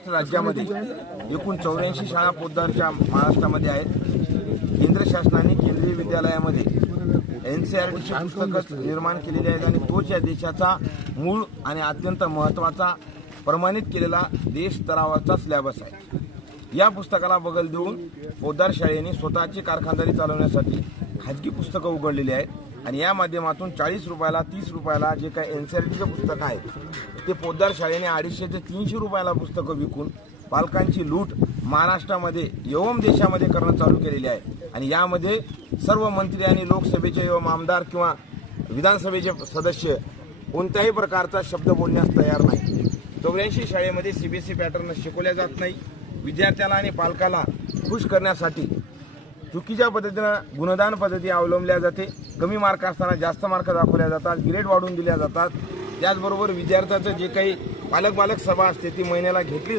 महाराष्ट्र राज्यामध्ये एकूण 84 शाळा पोद्दारच्या महाराष्ट्रामध्ये आहेत। केंद्र शासनाने केंद्रीय विद्यालयामध्ये NCERTची पुस्तकं निर्माण केलेली आहेत आणि तोच या देशाचा मूळ आणि अत्यंत महत्त्वाचा प्रमाणित केलेला देश स्तरावरचा सिलेबस आहे। या पुस्तकाला बगल देऊन पोद्दार शाळेने स्वतःची कारखानदारी चालवण्यासाठी खाजगी पुस्तकं उघडलेली आहेत आणि या माध्यमातून 40 रुपयाला 30 रुपयाला जे काही NCERTचं पुस्तक आहे ते पोद्दार शाळेने 250 ते 300 रुपयाला पुस्तकं विकून पालकांची लूट महाराष्ट्रामध्ये एवं देशामध्ये करणं चालू केलेली आहे। आणि यामध्ये सर्व मंत्री आणि लोकसभेचे एवं आमदार किंवा विधानसभेचे सदस्य कोणत्याही प्रकारचा शब्द बोलण्यास तयार नाही। 84 शाळेमध्ये CBSE पॅटर्न शिकवल्या जात नाही। विद्यार्थ्याला आणि पालकाला खुश करण्यासाठी चुकीच्या पद्धतीनं गुणदान पद्धती अवलंबल्या जाते। कमी मार्क असताना जास्त मार्क दाखवल्या जातात, ग्रेड वाढवून दिल्या जातात। त्याचबरोबर विद्यार्थ्याचं जे काही पालक सभा असते ती महिन्याला घेतली